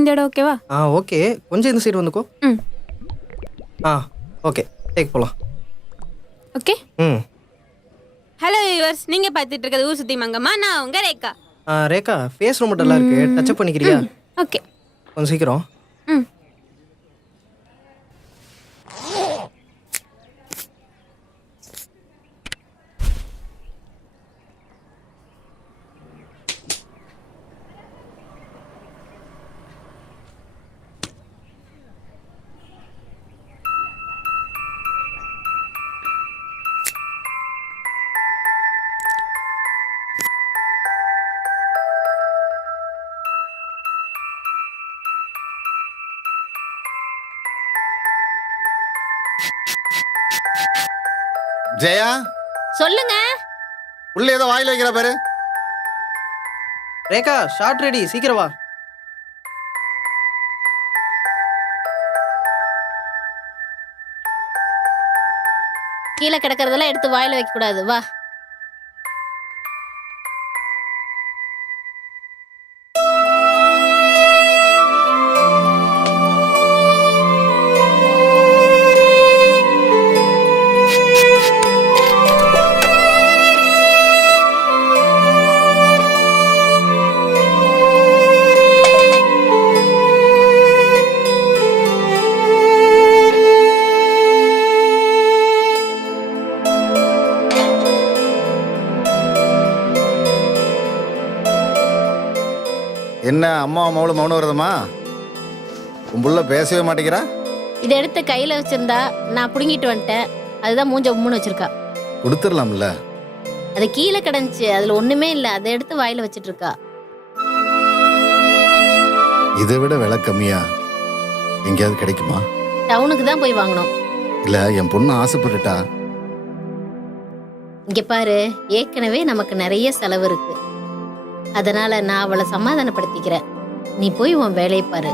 இந்த இடம் ஓகேவா? ஓகே. கொஞ்சம் இந்த சைடு வந்துக்கோ. ம். ஓகே. டேக் போலாம். ஓகே. ம். ஹலோ வியூவர்ஸ், நீங்க பார்த்துட்டு இருக்கிறது ஊர் சுத்தி மங்கம்மா. நான் உங்க ரேகா. ரேகா, ஃபேஸ் ரொம்ப டல்லா இருக்கு. டச் அப் பண்ணிக்கிறியா? ஓகே. கொஞ்சம் சீக்கிரம். ம். ஜெயா, சொல்லுங்க. உள்ள ஏதோ வாயில வைக்கிற பாரு. ரேகா, ஷார்ட் ரெடி, சீக்கிரம் வா. கீழே கிடக்கிறதெல்லாம் எடுத்து வாயில வைக்க கூடாது. வா. என்ன அம்மா அம்மாவோட மௌனம் வருதமா? உன் புள்ள பேசவே மாட்டேங்கிறா. இதை எடுத்து கையில வச்சிருந்தா நான் புடுங்கிட்டு வந்துட்டேன். அதுதான் மூஞ்ச உம்முன்னு வச்சிருக்கா. கொடுத்துடலாம்ல. அது கீழே கிடந்துச்சு, அதுல ஒண்ணுமே இல்ல. அதை எடுத்து வாயில வச்சிட்டு இருக்கா. இதை விட விலை கம்மியா எங்கேயாவது கிடைக்குமா? டவுனுக்கு தான் போய் வாங்கணும். இல்ல, என் பொண்ணு ஆசைப்பட்டுட்டா. இங்க பாரு, ஏற்கனவே நமக்கு நிறைய செலவு இருக்கு. அதனால நான் அவளை சமாதானப்படுத்திக்கிறேன். நீ போய் உன் வேலையை பாரு.